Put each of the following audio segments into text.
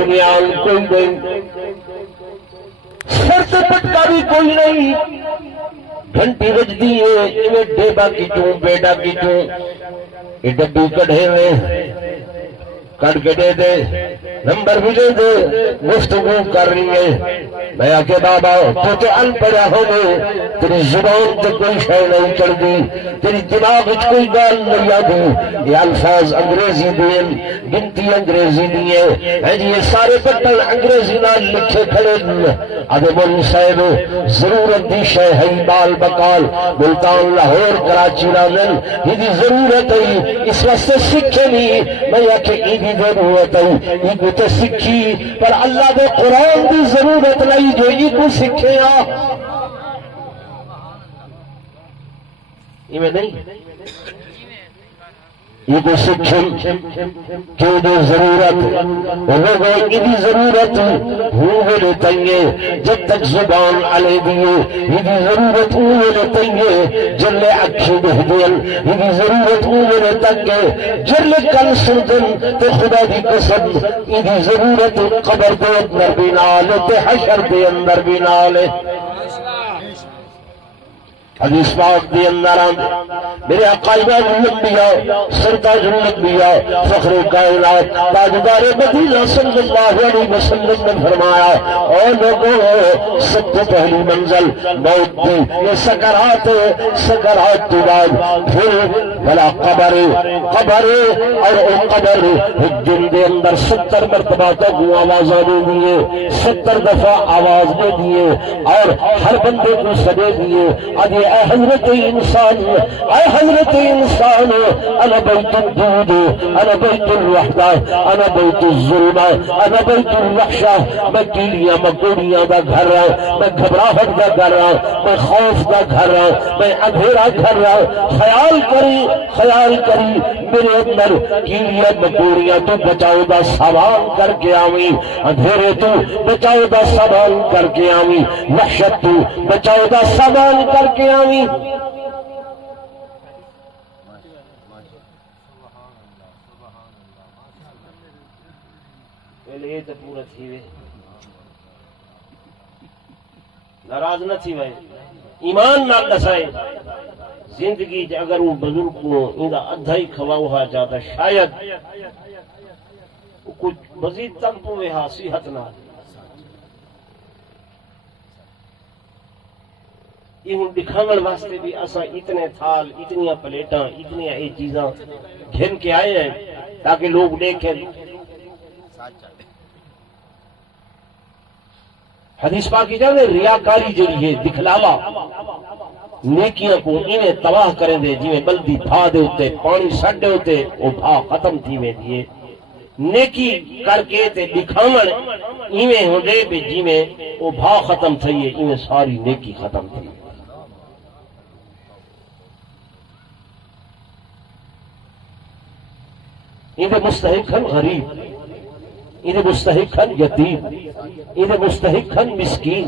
بنیان کوئی نہیں، سر سے پٹکا بھی کوئی نہیں، گھنٹی بجتی ہے یہ ڈیبا کی چوں بیٹا کی چوں یہ ڈبی کڑھے ہوئے کٹ کے دے دے نمبر بھی دے دے گفتگو کر رہی ہے۔ میں آکے بابا تو تے ان پڑھا ہو گئے، تیری زبان تے کوئی شے نہیں چڑھ دی، تیری دماغ وچ کوئی گال نہیں آدی، یہ الفاظ انگریزی دین گنتی انگریزی دیے ہے جی، یہ سارے پٹل انگریزی نال لکھے کھڑے آدھے مول صاحب ضرورت دی شے ہے بال بکال ملتان لاہور کراچی راول یہ ضرورت ہے، اس واسطے سکھے نہیں میں آکے ایدی ضرورت ہے، یہ کو تے سکھی پر اللہ دے قرآن دی ضرورت نہیں جو یہ کو سکھے میں نہیں یہ کو سکھیں کیوں دے ضرورت لوگوں کی ضرورت ہوئے لیتے ہیں جب تک زبان علی دیئے یہ ضرورت ہوئے لیتے ہیں جلے اکھی بہدین یہ ضرورت ہوئے لیتے ہیں جلے کل سردن تو خدا دی قسم یہ ضرورت قبر دے اندر بھی نالے تے حشر دے اندر بھی نالے۔ حدیث پاک دی اندر میرے آقا امام الانبیاء سرداج الانبیاء فخر کائنات تاجدار مدینہ صلی اللہ علیہ وسلم نے فرمایا اے لوگوں سب سے پہلی منزل موت دی یہ سکرات تو بعد پھر بلا قبر اور او قبر دن دے اندر 70 مرتبہ تک آوازاں دے دیے 70 دفعہ آواز دے دیے اور ہر بندے کو سدے دیے ادھے اے حضرت انسان انا بیت الدود انا بیت الوحدہ انا بیت الظلمہ انا بیت الوحشہ میں کیلیاں مکوڑیاں دا گھر رہا میں گھبراہٹ دا گھر رہا میں خوف دا گھر رہا میں اندھیرا گھر رہا خیال کری میرے اندر کیلیاں مکوڑیاں تو بچاؤ دا سامان کر کے آویں اندھیرے تو بچاؤ دا سامان کر کے آویں وحشت تو بچاؤ دا سامان کر کے آویں۔ پہلے تو پورا تھی وے ناراض نہ تھی وے ایمان نہ دسائے زندگی اگر وہ بزرگ کو ان کا ادھا ہی کھوا ہوا جاتا شاید کچھ مزید تک تو وہ صحت نہ یہ ہوں دکھاوڑ واسطے بھی اساں اتنے تھال اتنی پلیٹاں اتنی یہ چیزاں گھن کے آئے ہیں تاکہ لوگ دیکھیں۔ حدیث پاک کی جانے ریاکاری جڑی ہے دکھلاوا نیکیاں کو انہیں تباہ کریں دے جی بلدی بھا دے ہوتے پانی سڑ دے ہوتے وہ بھا ختم تھی میں دیئے نیکی کر کے تے دکھاوڑ ایویں ہوں دے بھی جی میں وہ بھا ختم تھی ہے ایویں ساری نیکی ختم تھی۔ انہیں مستحقاً غریب انہیں مستحقاً یتیم انہیں مستحقاً مسکین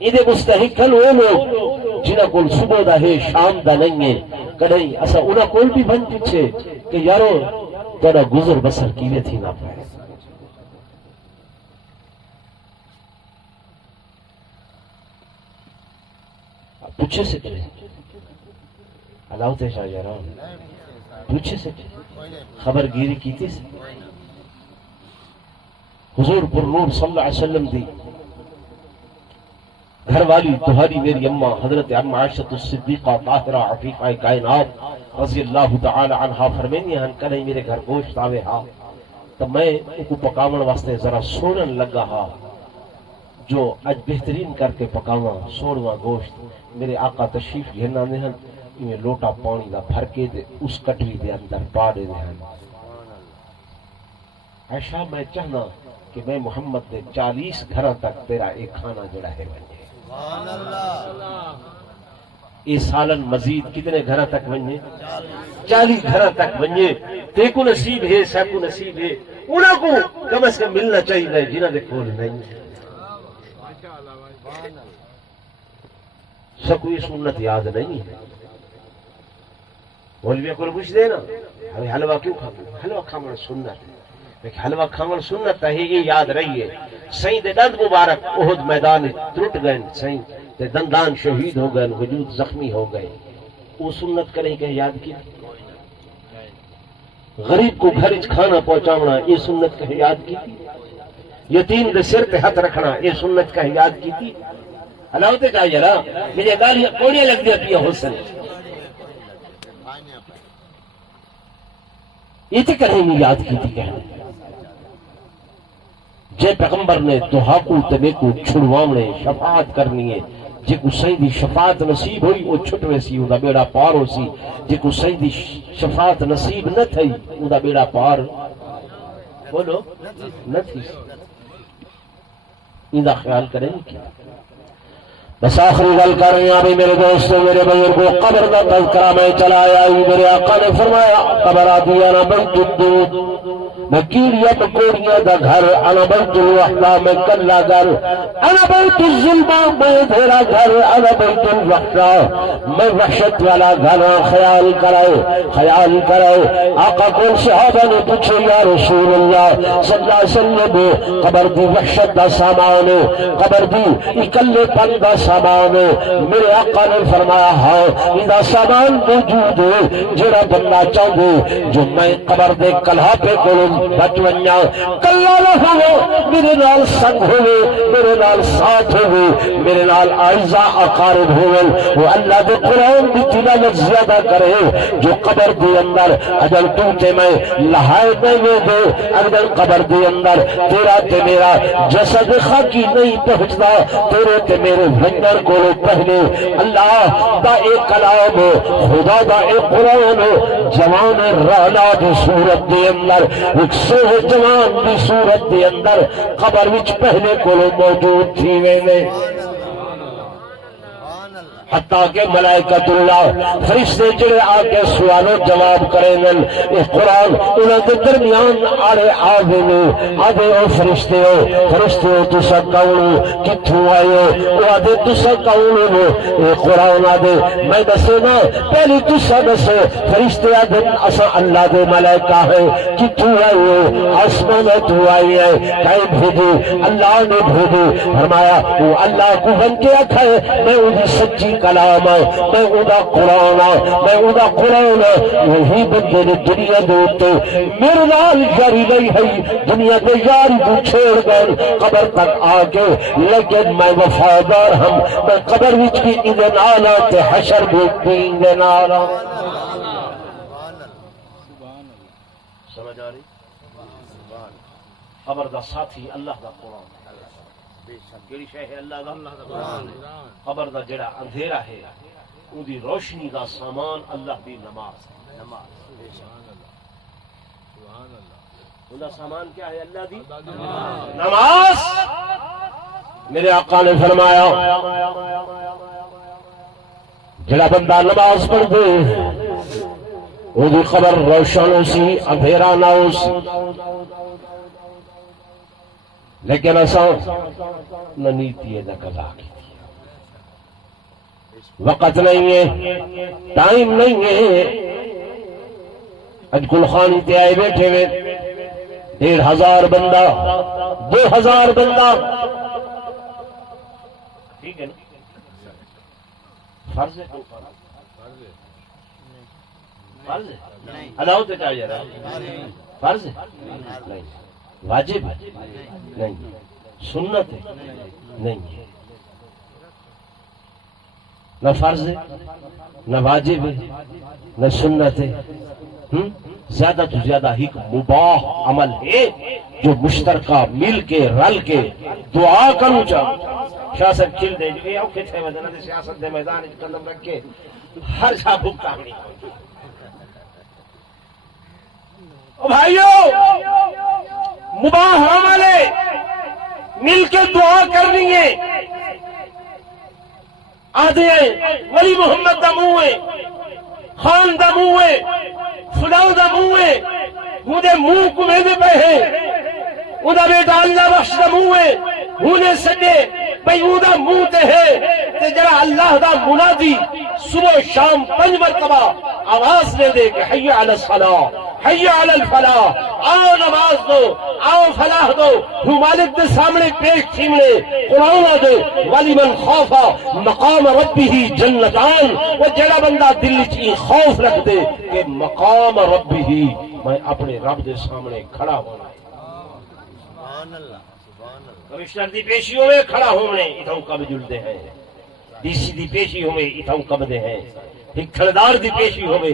انہیں مستحقاً وہ لوگ جنہاں کو صبح دا ہے شام دا نہیں ہے کدھیں اسا انہاں کول بھی بن پیچھے کہ یارو تیرا گزر بسر کیویں تھی نہ پائے پوچھے سے کرے علاوہ تے شاہ جاران پوچھے سے خبر گیری کیتی سے حضور پر نور صلی اللہ علیہ وسلم دی گھر والی تمہاری میری اماں حضرت ام عائشہ الصدیقہ طاہرہ عفیفہ کائنات رضی اللہ تعالی عنہا فرمینی ہن کدیں میرے گھر گوشت آوے ہا تو میں کو پکاون واسطے ذرا سونن لگا ہا جو اج بہترین کر کے پکاواں سوڑواں گوشت میرے آقا تشریف گھن آندے ہن میں لوٹا پانی دا بھر کے دے اس کٹوی دے اندر پا دے ہیں عائشہ میں چاہنا کہ میں محمد دے 40 گھروں تک تیرا ایک کھانا جڑا ہے بنے سبحان اللہ اس سالن مزید کتنے گھروں تک بنے 40 گھروں تک بنے تے کو نصیب ہے سب کو نصیب ہے انہاں کو کم از کم ملنا چاہیے جنہاں دے کول نہیں سب کوئی سنت یاد نہیں ہے مولوی کو پوچھ دے نا ابھی حلوہ کیوں کھاتے حلوہ کھانا سنت ایک حلوہ کھاون سنت ہے، یہ یاد رہیے۔ سائیں دے دند مبارک احد میدان ٹوٹ گئے، سائیں دے دندان شہید ہو گئے، وجود زخمی ہو گئے، وہ سنت کریں کہ یاد کی؟ غریب کو گھر کھانا پہنچاونا یہ سنت کہ یاد کی؟ یتیم دے سر تے ہاتھ رکھنا یہ سنت کہ یاد کی تھی؟ اللہ ہوتے چاہیے نا میری گالیاں کوڑیاں لگ جاتی ہیں حسن یہ تے کریں نہیں یاد کی تھی کہنے جے پیغمبر نے دعا کو تبے کو چھڑواونے شفاعت کرنی ہے، جے کو صحیح دی شفاعت نصیب ہوئی وہ چھٹوے سی وہ دا بیڑا پار ہو سی، جے کو صحیح دی شفاعت نصیب نہ تھی وہ دا بیڑا پار بولو نہ تھی۔ ان دا خیال کریں کیا؟ بس آخری گل کر رہے ہیں ابھی میرے دوستوں میرے بزرگوں، قبر کا تذکرہ میں چلا آیا میرے آقا نے فرمایا قبر آدیا نہ بیت الدود، میں کیڑیاں مکوڑیاں دا گھر، انا بیت الوحدہ میں کلا گھر، انا بیت الظلمہ میں اندھیرا گھر، انا بیت الوحدہ میں وحشت والا گھر۔ خیال کرو آقا کو صحابہ نے پوچھو یا رسول اللہ صلی اللہ علیہ وسلم قبر دی وحشت دا سامان، قبر دی اکلے پن دا سامان، میرے آقا نے فرمایا ہاں ادا سامان موجود ہے، جڑا بندہ چاہے جو میں قبر دے کلہاپے کو بچ ونجا کلا نہ ہوے، میرے نال سنگ ہوے، میرے نال ساتھ ہوے، میرے نال اعزاء اقارب ہوے، وہ اللہ دے قرآن دی تلاوت زیادہ کرے، جو قبر دے اندر اجل تو تے میں لہائے نہیں دے، اگر قبر دے اندر تیرا تے میرا جسد خاکی نہیں پہنچدا، تیرے تے میرے ونجر کو پہلے اللہ دا ایک کلام خدا دا ایک قرآن جوان رانا دی صورت دے اندر ایک سوہ جوان دی صورت دے اندر قبر وچ پہلے کو موجود تھی وینے، حتیٰ کہ ملائکۃ اللہ فرشتے جڑے آکے سوال و جواب کریں گے اس قرآن انہوں کے درمیان آڑے آدھے او فرشتے ہو تسا کونو کتھوں آئے ہو، وہ آدھے تسا کونو ہو، اے قرآن آدھے میں دسے نا پہلی تسا دسے، فرشتے آدھے اسا اللہ دے ملائکہ ہے، کتھوں آئے ہو، آسمان تو آئی ہے، کہیں بھیجے اللہ نے بھیجے، فرمایا وہ اللہ کو بن کے رکھا ہے، میں انہیں سچی کلام میں ادا قرآن میں ادا قرآن وہی بندے نے دنیا دوتے میرے نال یاری نہیں ہے، دنیا کے یاری کو چھوڑ گئے قبر تک آگے، لیکن میں وفادار ہم، میں قبر وچ بھی اندے نالا تے حشر بھی اندے نالا۔ سمجھ آ رہی؟ قبر دا ساتھی اللہ دا قرآن، جڑی شے ہے اللہ دا قرآن، قبر دا جڑا اندھیرا ہے او دی روشنی دا سامان اللہ دی نماز ہے، نماز او دا سامان کیا ہے؟ اللہ دی نماز۔ میرے آقا نے فرمایا جڑا بندہ نماز پڑھ دے او دی قبر روشن ہو سی، اندھیرا نہ ہو سی، لیکن ایسا نہ نیتی ہے نہ قضا کی تھی، وقت نہیں ہے، ٹائم نہیں ہے، اج گل خانی تے آئے بیٹھے ہوئے 1500 بندہ 2000 بندہ، ٹھیک ہے نا؟ فرض ہے فرض ہے ادا ہوتے چاہیے فرض ہے نہیں، واجب ہے نہیں، سنت ہے نہیں، نہ فرض ہے نہ واجب ہے نہ سنت ہے، زیادہ تو زیادہ ایک مباح عمل ہے جو مشترکہ مل کے رل کے دعا کروں چاہوں۔ شاہ صاحب کھل دے جو یہ اوکے تھے وزنہ دے سیاست دے میدان قدم رکھ کے ہر جا بھوکتا ہمیں او بھائیو مباح عمل ہے، مل کے دعا کرنی ہے، آدھے ہیں ولی محمد دا منہ ہے، خان دا منہ ہے، فلاں دا منہ ہے، مجھے منہ کو میدے پہ ہے، ادا بیٹا اللہ بخش دا منہ ہے، ہونے سکے بھئی ادا منہ تے ہے تے جرا اللہ دا منادی صبح شام 5 مرتبہ آواز دے دے کہ حی علی الصلاۃ حی علی الفلاح، آؤ نماز دو، آؤ فلاح دو، ہوں مالک دے سامنے پیش تھیمنے قرآن دے وَلِمَنْ خَافَ مقام ربہ جنتان، وہ جڑا بندہ دل چی خوف رکھ دے کہ مقام ربہ میں اپنے رب دے سامنے کھڑا ہونا ہے، کمشنر دی پیشی ہوئے کھڑا ہونے اتھاؤں کب جلدے ہیں، ڈی سی دی پیشی ہوئے اتھاؤں کب دے ہیں، ایک تھڑدار دی پیشی ہوئے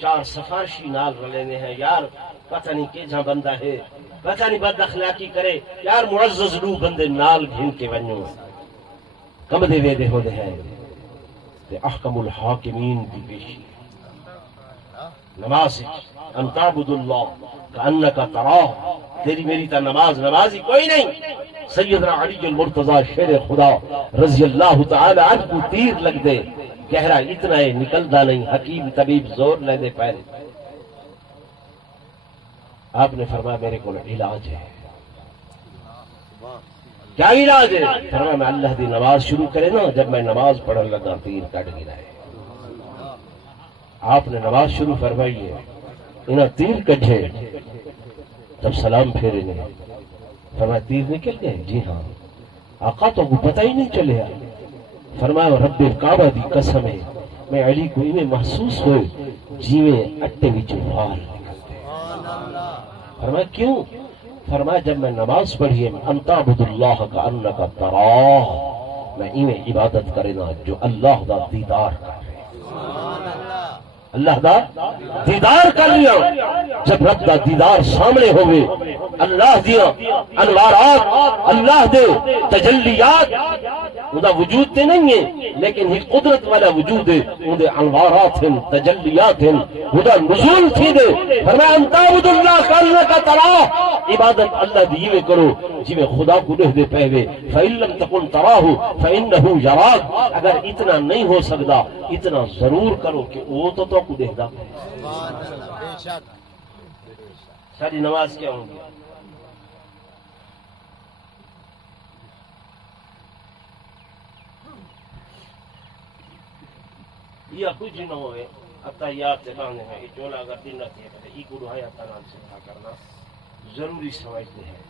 چار سفارشی نال رلینے ہیں، یار پتہ نہیں کہ جہاں بندہ ہے، پتہ نہیں بد اخلاقی کرے، یار معزز لو بندے نال گھن کے ونیوں کم دے ویدے ہو دے ہیں، تے احکم الحاکمین دی پیشی نماز ان تعبد اللہ کانک تراہ، تیری میری تا نماز، نمازی کوئی نہیں۔ سیدنا علی المرتضی شیر خدا رضی اللہ تعالی عنہ کو تیر لگ دے، گہرا اتنا ہے نکلدا نہیں، حکیم طبیب زور لے دے پہلے، آپ نے فرمایا میرے کو علاج ہے۔ کیا علاج ہے؟ فرمایا میں اللہ دی نماز شروع کرے نا، جب میں نماز پڑھن لگا تیر کٹ گرا ہے، آپ نے نماز شروع فرمائی ہے، انہاں تیر کٹھے، جب سلام پھیرے نے فرمایا تیر نکل گئے؟ جی ہاں۔ آقا تو کو پتہ ہی نہیں چلے، فرمایا رب کعبہ دی قسم ہے میں علی کو انہیں محسوس ہوئے جیویں اٹے وچ وال نکلتے۔ فرمایا کیوں؟ فرمایا جب میں نماز پڑھی ہے ان تعبد اللہ کانک تراہ، میں انہیں عبادت کرنا جو اللہ دا دیدار کر رہے، اللہ دا دیدار کر لیا، جب رب دا دیدار سامنے ہوئے، اللہ دیا انوارات، اللہ دے تجلیات، وہ وجود تے نہیں ہے لیکن ہی قدرت والا وجود ہے، وہ دے انوارات ہیں، تجلیات ہیں، وہ دا نزول تھی دے۔ فرمایا ان تعبد اللہ کانک تراہ، عبادت اللہ دی میں کرو جی میں خدا کو دے پہوے، فَإِن لَمْ تَكُنْ تَرَاهُ فَإِنَّهُ يَرَاكَ، اگر اتنا نہیں ہو سکتا اتنا ضرور کرو کہ وہ تو کو دیکھتا۔ ساری نماز کیا ہوں گی؟ یہ کچھ نہ ہوئے اتحیات سے باندھے ہیں، یہ چولا اگر دن رکھتے ہیں تو ایک روحی اتنان سے کھا کرنا ضروری سمجھتے ہیں۔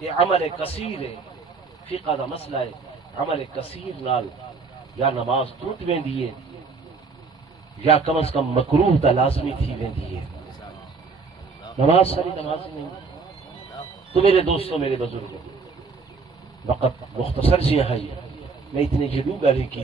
یہ عمل کثیر ہے، فقہ دا مسئلہ ہے، عمل کثیر نال یا نماز ٹوٹ ویندی ہے یا کم از کم مکروہ تا لازمی تھی ویندی ہے، نماز ساری نماز نہیں۔ تو میرے دوستوں، میرے بزرگوں، وقت مختصر سی ہے، میں اتنے جلو گالی کی